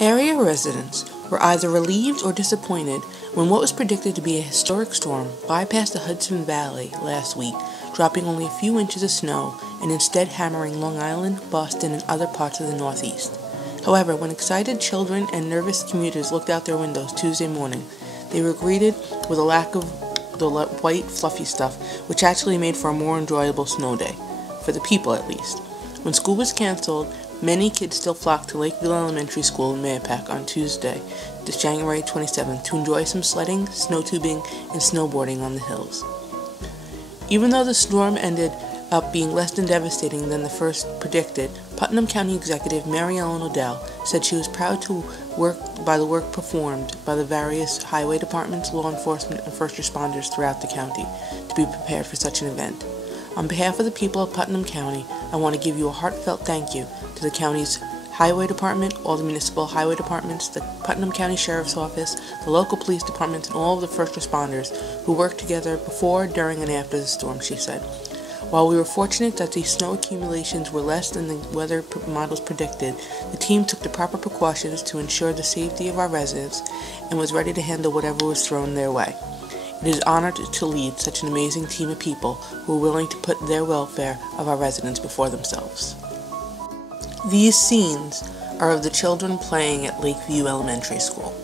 Area residents were either relieved or disappointed when what was predicted to be a historic storm bypassed the Hudson Valley last week, dropping only a few inches of snow and instead hammering Long Island, Boston, and other parts of the Northeast. However, when excited children and nervous commuters looked out their windows Tuesday morning, they were greeted with a lack of the white, fluffy stuff, which actually made for a more enjoyable snow day, for the people at least. When school was canceled, many kids still flocked to Lakeview Elementary School in Mayapack on Tuesday, January 27th, to enjoy some sledding, snow tubing, and snowboarding on the hills. Even though the storm ended up being less than devastating than the first predicted, Putnam County Executive Mary Ellen Odell said she was proud to the work performed by the various highway departments, law enforcement, and first responders throughout the county to be prepared for such an event. On behalf of the people of Putnam County, I want to give you a heartfelt thank you to the county's highway department, all the municipal highway departments, the Putnam County Sheriff's Office, the local police departments, and all of the first responders who worked together before, during, and after the storm, she said. While we were fortunate that the snow accumulations were less than the weather models predicted, the team took the proper precautions to ensure the safety of our residents and was ready to handle whatever was thrown their way. It is an honor to lead such an amazing team of people who are willing to put their welfare of our residents before themselves. These scenes are of the children playing at Lakeview Elementary School.